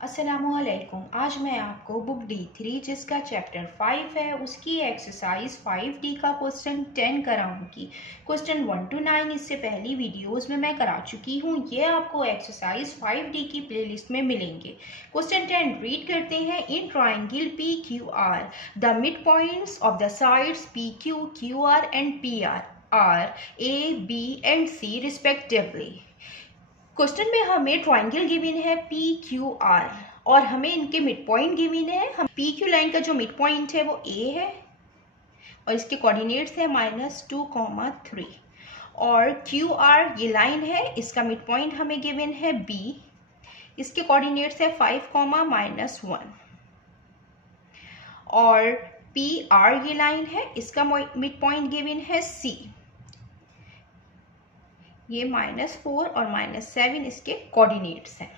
अस्सलामुअलैकुम। आज मैं आपको बुक D3 जिसका चैप्टर 5 है उसकी एक्सरसाइज 5D का क्वेश्चन 10 कराऊंगी। क्वेश्चन 1 to 9 इससे पहली वीडियोस में मैं करा चुकी हूँ। ये आपको एक्सरसाइज 5D की प्लेलिस्ट में मिलेंगे। क्वेश्चन 10 रीड करते हैं। In triangle PQR the mid points of the sides PQ, QR and PR are A, B and C respectively. Question में हमें ट्राइंगल गिवन है PQR और हमें इनके मिड पॉइंट गिवन है। हम PQ लाइन का जो मिड पॉइंट है वो A है और इसके कोऑर्डिनेट्स है -2, 3 और QR ये लाइन है, इसका मिड पॉइंट हमें गिवन है B, इसके कोऑर्डिनेट्स है 5, -1 और PR ये लाइन है, इसका मिड पॉइंट गिवन है C, ये -4 और -7 इसके कोऑर्डिनेट्स हैं।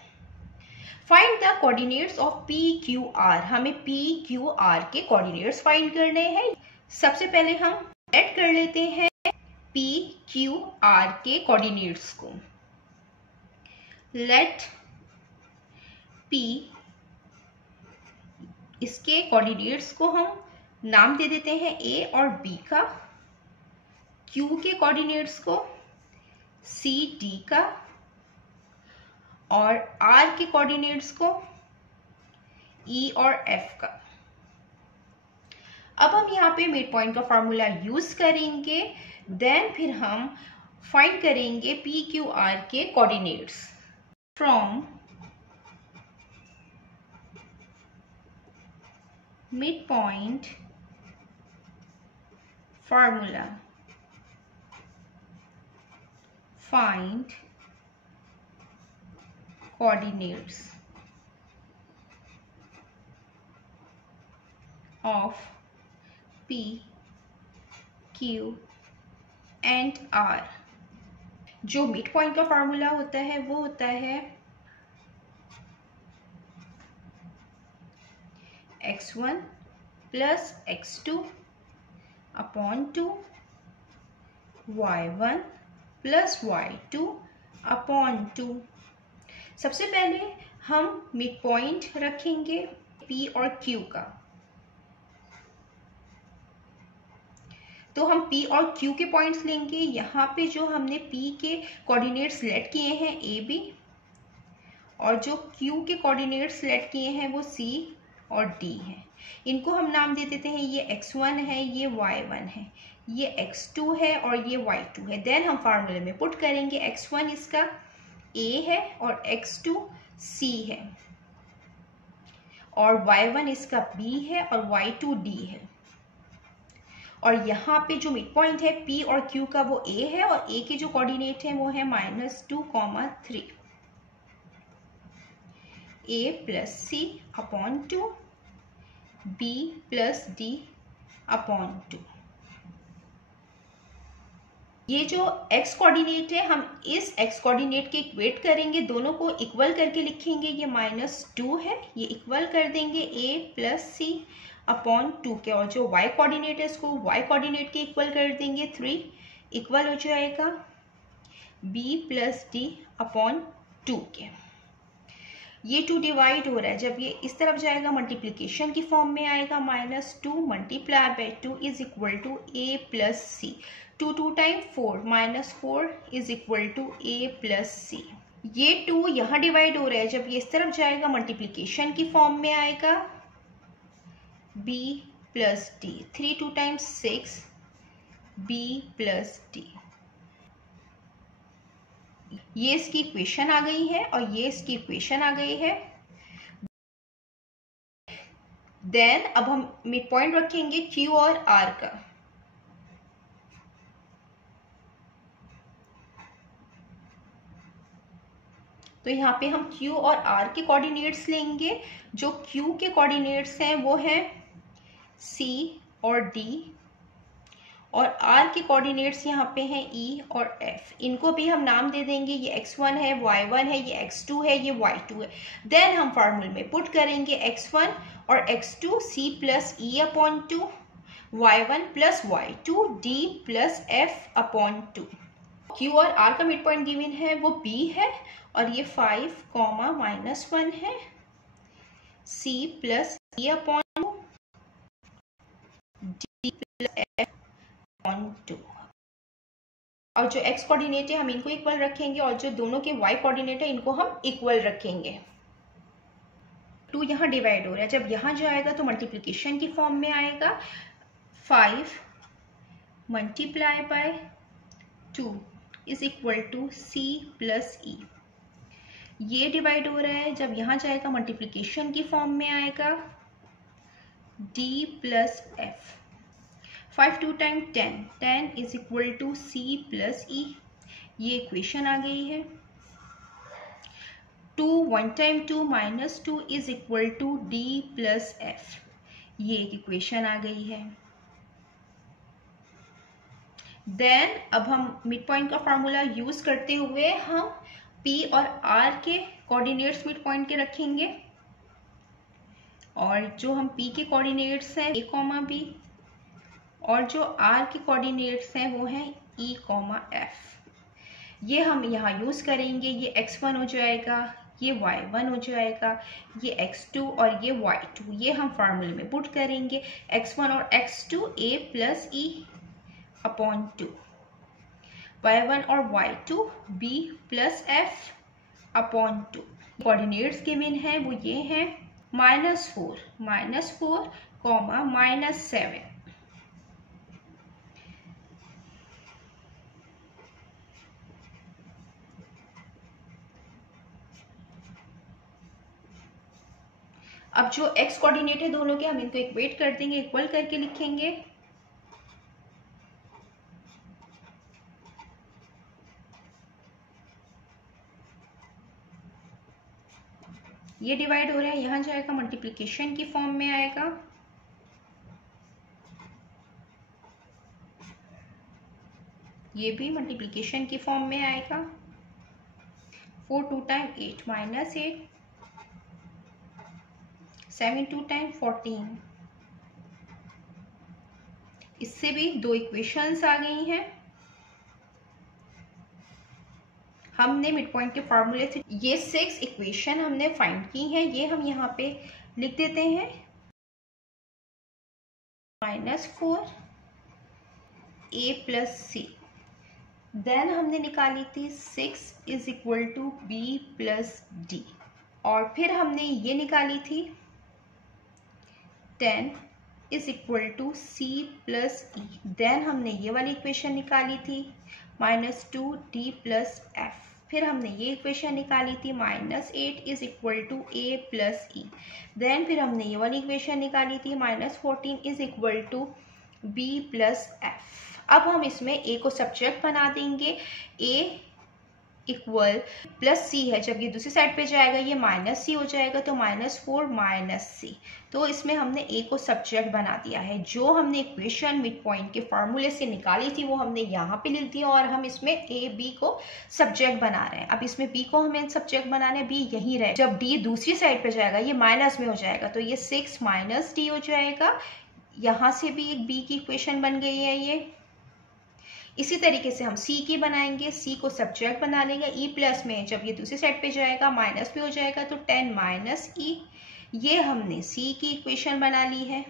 Find the coordinates of PQR। हमें PQR के कोऑर्डिनेट्स फाइंड करने हैं। सबसे पहले हम लेट कर लेते हैं PQR के कोऑर्डिनेट्स को। लेट P, इसके कोऑर्डिनेट्स को हम नाम दे देते हैं A और B का, Q के कोऑर्डिनेट्स को C, D का और R के कोऑर्डिनेट्स को E और F का। अब हम यहाँ पे मिड पॉइंट का फॉर्मूला यूज करेंगे, देन फिर हम फाइंड करेंगे PQR के coordinates from mid point formula. Find coordinates of P, Q and R। जो मिड पॉइंट का फॉर्मूला होता है वो होता है x1 plus x2 upon 2, y1 plus y2 upon 2। सबसे पहले हम मिड पॉइंट रखेंगे P और Q का, तो हम P और Q के पॉइंट्स लेंगे। यहाँ पे जो हमने P के कोऑर्डिनेट्स सेलेक्ट किए हैं A, B और जो Q के कोऑर्डिनेट्स सेलेक्ट किए हैं वो C और D हैं। इनको हम नाम दे देते हैं, ये x1 है, ये y1 है, ये x2 है और ये y2 है। देन हम फार्मूले में पुट करेंगे। x1 इसका A है और x2 C है और y1 इसका B है और y2 D है। और यहाँ पे जो मिड पॉइंट है P और Q का वो A है और A के जो कोऑर्डिनेट हैं वो है -2, 3। A plus C upon 2, B plus D upon 2। ये जो x कोऑर्डिनेट है हम इस x कोऑर्डिनेट के इक्वेट करेंगे, दोनों को इक्वल करके लिखेंगे। ये -2 है, ये इक्वल कर देंगे A प्लस C अपॉन 2 के, और जो y कोऑर्डिनेट है इसको y कोऑर्डिनेट के इक्वल कर देंगे, 3 इक्वल हो जाएगा B प्लस D अपॉन 2 के। ये 2 डिवाइड हो रहा है, जब ये इस तरफ जाएगा मल्टीप्लिकेशन की फॉर्म में आएगा। -2 multiply by 2 is equal to A plus C। 2 time 4, -4 is equal to A plus C। ये 2 यहाँ डिवाइड हो रहा है, जब ये इस तरफ जाएगा मल्टीप्लिकेशन की फॉर्म में आएगा B plus D। 3 time 6 B plus D। ये इसकी इक्वेशन आ गई है और ये इसकी इक्वेशन आ गई है। देन अब हम मिड पॉइंट रखेंगे Q और R का। तो यहाँ पे हम Q और R के कोऑर्डिनेट्स लेंगे। जो Q के कोऑर्डिनेट्स हैं वो हैं C और D और R के कोऑर्डिनेट्स यहाँ पे हैं E और F। इनको भी हम नाम दे देंगे, ये x1 है, y1 है, ये x2 है, ये y2 है। देन हम फार्मूले में पुट करेंगे x1 और x2 C plus E upon 2, y1 plus y2 D plus F upon 2। Q और R का मिड पॉइंट गिवन है वो B है और ये 5, -1 है C plus E upon D plus F upon 2। और जो x कोऑर्डिनेट है हम इनको इक्वल रखेंगे और जो दोनों के y कोऑर्डिनेट है इनको हम इक्वल रखेंगे। 2 यहाँ डिवाइड हो रहा है, जब यहाँ जाएगा तो मल्टीप्लिकेशन की फॉर्म में आएगा। 5 multiply by 2 is equal to C plus E। ये डिवाइड हो रहा है, जब यहाँ जाएगा मल्टीप्लिकेशन की फॉर्म में आएगा D plus F। 5 2 time 10, 10 is equal to C plus E। ये इक्वेशन आ गई है। 2 1 time 2 minus 2 is equal to D plus F। ये एक इक्वेशन आ गई है। देन अब हम मिड पॉइंट का फार्मूला यूज करते हुए हम P और R के कोऑर्डिनेट्स मिड पॉइंट के रखेंगे और जो हम P के कोऑर्डिनेट्स हैं A, B और जो R के कोऑर्डिनेट्स हैं वो हैं E, F। ये हम यहाँ यूज करेंगे। ये x1 हो जाएगा, ये y1 हो जाएगा, ये x2 और ये y2। ये हम फार्मूले में पुट करेंगे। x1 और x2 a plus E upon 2, y1 और y2 b plus f upon 2। Coordinates given है वो ये हैं -4 कॉमा -7। अब जो x कोऑर्डिनेट है दोनों के हम इनको इक्वेट कर देंगे, इक्वल करके लिखेंगे। ये डिवाइड हो रहा है, यहाँ जाएगा मल्टीप्लिकेशन की फॉर्म में आएगा। ये भी मल्टीप्लिकेशन की फॉर्म में आएगा। 4 2 टाइम 8 माइनस 8, 7 2 टाइम 14। इससे भी दो इक्वेशंस आ गई हैं। हमने मिड पॉइंट के फार्मूले से ये 6 इक्वेशन हमने फाइंड की हैं। ये हम यहाँ पे लिख देते हैं। -4 a प्लस सी। देन हमने निकाली थी 6 is equal to b plus d. और फिर हमने ये निकाली थी 10 is equal to c plus e. Then हमने ये वाली इक्वेशन निकाली थी -2 d प्लस f। फिर हमने ये इक्वेशन निकाली थी -8 is equal to a plus e. Then फिर हमने ये वाली इक्वेशन निकाली थी -14 is equal to b plus f। अब हम इसमें a को सब्जेक्ट बना देंगे। a इक्वल प्लस सी है, जब ये दूसरी साइड पे जाएगा ये माइनस सी हो जाएगा, तो -4 माइनस सी। तो इसमें हमने a को सब्जेक्ट बना दिया है। जो हमने इक्वेशन मिड पॉइंट के फार्मूले से निकाली थी वो हमने यहाँ पे लिख दी और हम इसमें a b को सब्जेक्ट बना रहे हैं। अब इसमें b को हमें सब्जेक्ट बनाना है, b यहीं रहे। जब d दूसरी साइड पे जाएगा ये माइनस में हो जाएगा, तो ये 6 माइनस d हो जाएगा। यहाँ से भी एक b की इक्वेशन बन गई है ये। इसी तरीके से हम c की बनाएंगे, c को सब्जेक्ट बना लेंगे। e प्लस में जब ये दूसरी साइड पे जाएगा माइनस में हो जाएगा, तो 10 माइनस e। ये हमने c की इक्वेशन बना ली है।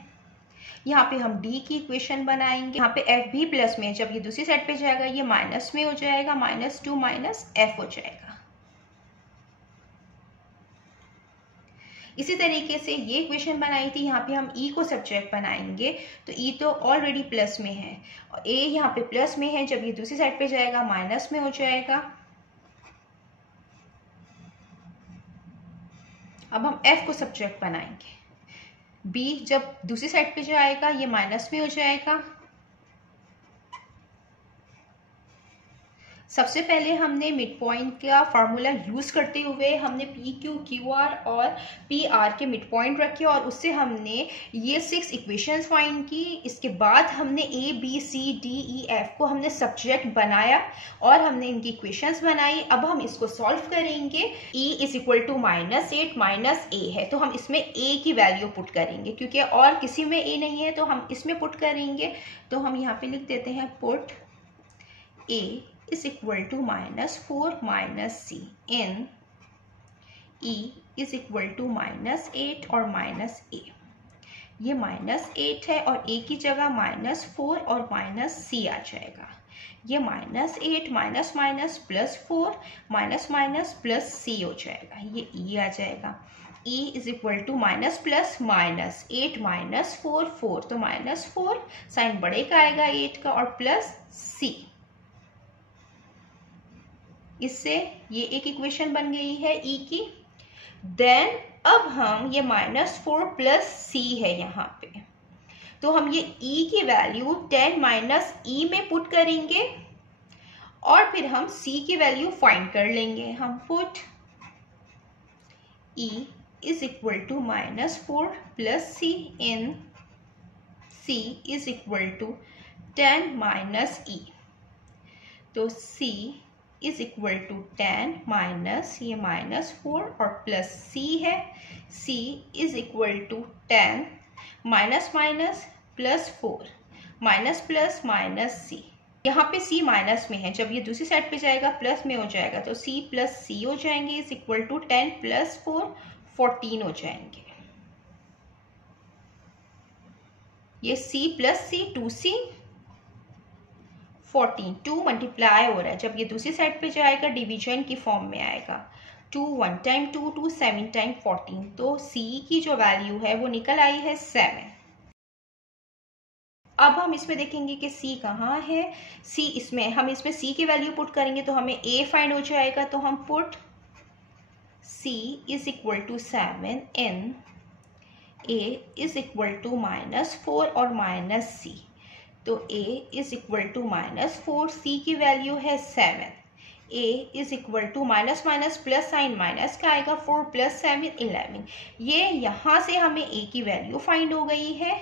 यहाँ पे हम d की इक्वेशन बनाएंगे। यहाँ पे f भी प्लस में जब ये दूसरी साइड पे जाएगा ये माइनस में हो जाएगा, -2 माइनस f हो जाएगा। इसी तरीके से ये इक्वेशन बनाई थी, यहाँ पे हम e को सब्जेक्ट बनाएंगे, तो e तो ऑलरेडी प्लस में है और a यहाँ पे प्लस में है, जब ये दूसरी साइड पे जाएगा माइनस में हो जाएगा। अब हम f को सब्जेक्ट बनाएंगे। b जब दूसरी साइड पे जाएगा ये माइनस में हो जाएगा। सबसे पहले हमने मिड पॉइंट का फार्मूला यूज करते हुए हमने पी क्यू क्यू आर और पी आर के मिड पॉइंट रखे और उससे हमने ये 6 इक्वेशंस फाइंड की। इसके बाद हमने A B C D E F को हमने सब्जेक्ट बनाया और हमने इनकी इक्वेशंस बनाई। अब हम इसको सॉल्व करेंगे। e is equal to -8 minus a है, तो हम इसमें a की वैल्यू पुट करेंगे क्योंकि और किसी में a नहीं है, तो हम इसमें पुट करेंगे। तो हम यहाँ पे लिख देते हैं put a is equal to -4 minus c in e is equal to -8 और -a। ये -8 है और a की जगह -4 और -c आ जाएगा। ये -8 minus minus +4 minus minus +c हो जाएगा। ये e आ जाएगा। e is equal to minus plus minus 8 -4 4, तो -4 साइन बड़े का आएगा 8 का और प्लस c। इससे ये एक इक्वेशन बन गई है e की। देन अब हम ये -4 + c है यहाँ पे, तो हम ये e की वैल्यू 10 - e में पुट करेंगे और फिर हम c की वैल्यू फाइंड कर लेंगे। हम put e is equal to -4 + c in c is equal to 10 - e, तो c is equal to 10 minus ये -4 और प्लस c है। c is equal to 10 minus minus +4 minus plus minus c। यहाँ पे c minus में है, जब ये दूसरी साइड पे जाएगा प्लस में हो जाएगा, तो c + c हो जाएंगे इज इक्वल टू 10 + 4 14 हो जाएंगे। ये c + c 2c 14 2 मल्टीप्लाई हो रहा है, जब ये दूसरी साइड पे जाएगा डिवीजन की फॉर्म में आएगा। 2 1 टाइम 2 2 7 टाइम 14, तो c की जो वैल्यू है वो निकल आई है 7। अब हम इसमें देखेंगे कि c कहाँ है। c इसमें हम इसमें c की वैल्यू पुट करेंगे तो हमें a फाइंड हो जाएगा, तो हम put c is equal to 7 in a is equal to -4 और -c, तो a is equal to -4, c की वैल्यू है 7, a is equal to minus minus plus sign minus का आएगा 4 + 7 11। ये यहाँ से हमें a की वैल्यू फाइंड हो गई है।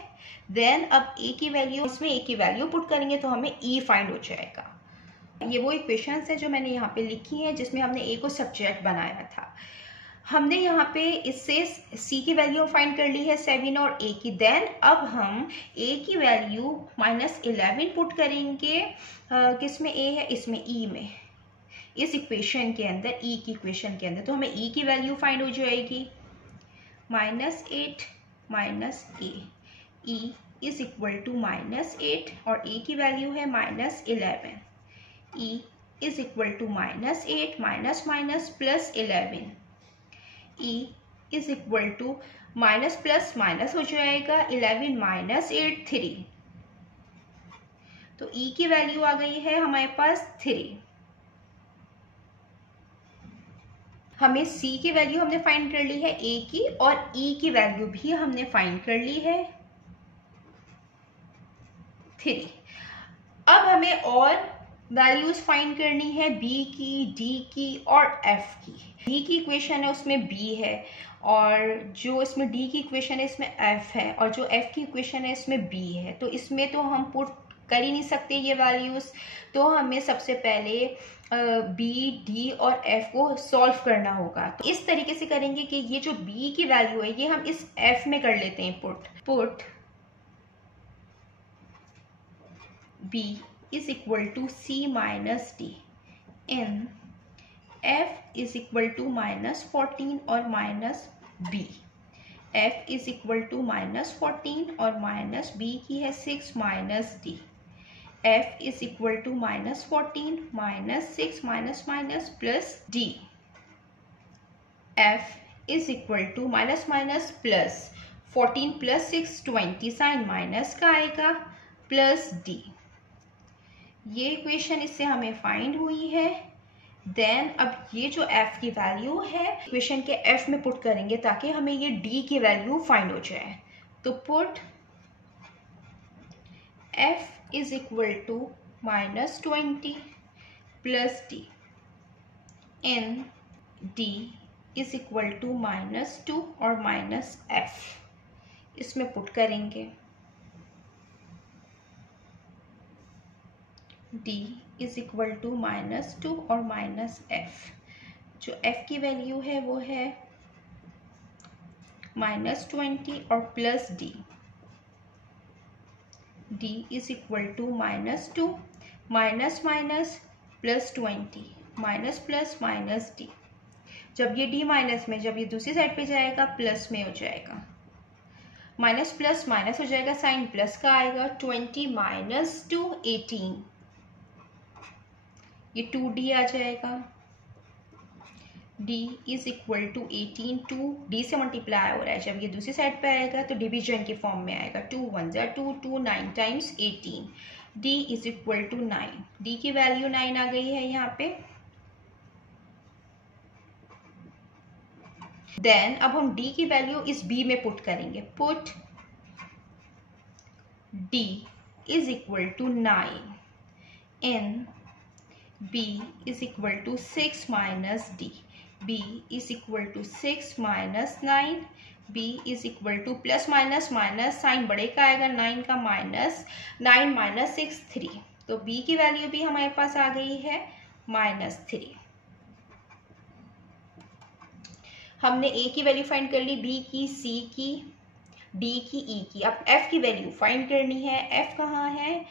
देन अब a की वैल्यू, इसमें a की वैल्यू पुट करेंगे तो हमें e फाइंड हो जाएगा। ये वो इक्वेशंस है जो मैंने यहाँ पे लिखी है जिसमें हमने a को सब्जेक्ट बनाया था। हमने यहाँ पे इससे c की वैल्यू फाइंड कर ली है 7 और a की। देन अब हम a की वैल्यू -11 पुट करेंगे, किसमें a है, इसमें e में, इस इक्वेशन के अंदर, e की इक्वेशन के अंदर, तो हमें e की वैल्यू फाइंड हो जाएगी -8 - a, e is equal to -8 और a की वैल्यू है -11, e is equal to -8 minus minus +11, e is equal to minus plus minus हो जाएगा 11 - 8 3, तो e की वैल्यू आ गई है हमारे पास 3। हमें c की वैल्यू हमने फाइंड कर ली है a की, और e की वैल्यू भी हमने फाइंड कर ली है 3। अब हमें और वैल्यूज फाइंड करनी है b की, d की और f की। d की इक्वेशन है उसमें b है, और जो इसमें d की इक्वेशन है इसमें f है, और जो f की इक्वेशन है इसमें b है। तो इसमें तो हम पुट कर ही नहीं सकते ये वैल्यूज, तो हमें सबसे पहले b, d और f को सॉल्व करना होगा। तो इस तरीके से करेंगे कि ये जो b की वैल्यू है ये हम इस f में कर लेते हैं put b is equal to c minus d in f is equal to -14 और minus b। f is equal to -14 और minus b की है 6 minus d। f is equal to -14 minus 6 minus minus plus d। f is equal to minus minus plus 14 plus 6 20 sign minus का आएगा plus d। ये equation इससे हमें find हुई है। देन अब ये जो f की वैल्यू है इक्वेशन के f में पुट करेंगे ताकि हमें ये d की वैल्यू फाइंड हो जाए। तो put f is equal to -20 plus d in d is equal to -2 और -f, इसमें पुट करेंगे। d इज इक्वल टू -2 और -f, जो f की वैल्यू है वो है -20 और plus d। d is equal to -2 minus minus +20 minus plus minus d। जब ये d माइनस में, जब ये दूसरी साइड पे जाएगा प्लस में हो जाएगा, माइनस प्लस माइनस हो जाएगा, साइन प्लस का आएगा। 20 माइनस 2 18, ये 2d आ जाएगा। d is equal to 18, 2d से मल्टीप्लाई हो रहा है, जब ये दूसरी साइड पे आएगा तो डिवीजन के फॉर्म में आएगा। 2 1 जा 2, 2 9 times 18, d is equal to 9, d की वैल्यू 9 आ गई है यहाँ पे। देन अब हम d की वैल्यू इस b में पुट करेंगे। Put d is equal to 9 in b is equal to 6 minus d, b is equal to 6 minus 9, b is equal to plus minus minus, sign बड़े का आएगा 9 का, माइनस 9 माइनस 6 3, तो b की value भी हमारे पास आ गई है -3। हमने a की वैल्यू फाइंड कर ली, b की, c की, d की, e की। अब f की वैल्यू फाइंड करनी है। f कहाँ है?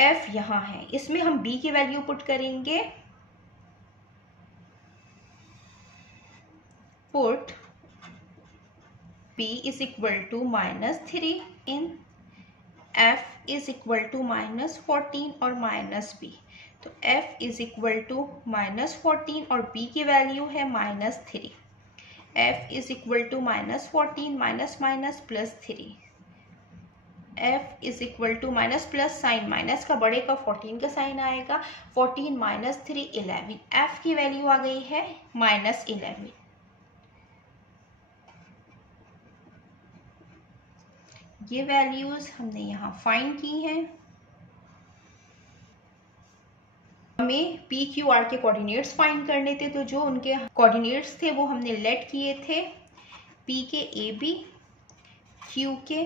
f यहाँ है। इसमें हम b की वैल्यू पुट करेंगे। Put b is equal to -3 in f is equal to -14 और -b, तो f इज इक्वल टू -14 और b की वैल्यू है -3। f is equal to -14 minus minus plus 3, f is equal to minus plus, sign minus का बड़े का 14 का sign आएगा, 14 माइनस 3 11, f की वैल्यू आ गई है -11। ये वैल्यूज हमने यहाँ फाइंड की हैं। हमें पी क्यू आर के कोऑर्डिनेट्स फाइंड करने थे, तो जो उनके कोऑर्डिनेट्स थे वो हमने लेट किए थे। पी के ए बी, क्यू के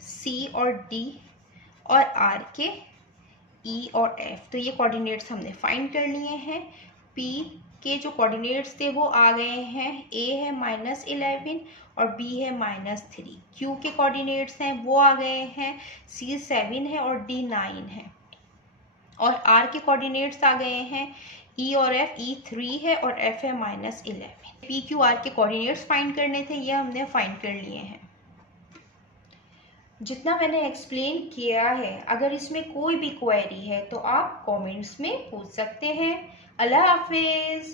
सी और डी और आर के ई और एफ, तो ये कोऑर्डिनेट्स हमने फाइंड कर लिए हैं। पी के जो कोऑर्डिनेट्स थे वो आ गए हैं, ए है -11 और बी है -3। क्यू के कोऑर्डिनेट्स हैं वो आ गए हैं, सी 7 है और डी 9 है। और आर के कोऑर्डिनेट्स आ गए हैं, ई और एफ, ई 3 है और एफ है -11। पी क्यू आर के कोऑर्डिनेट्स फाइंड करने थे, ये हमने फाइंड कर लिए हैं। जितना मैंने एक्सप्लेन किया है, अगर इसमें कोई भी क्वेरी है तो आप कमेंट्स में पूछ सकते हैं। अल्लाह हाफिज़।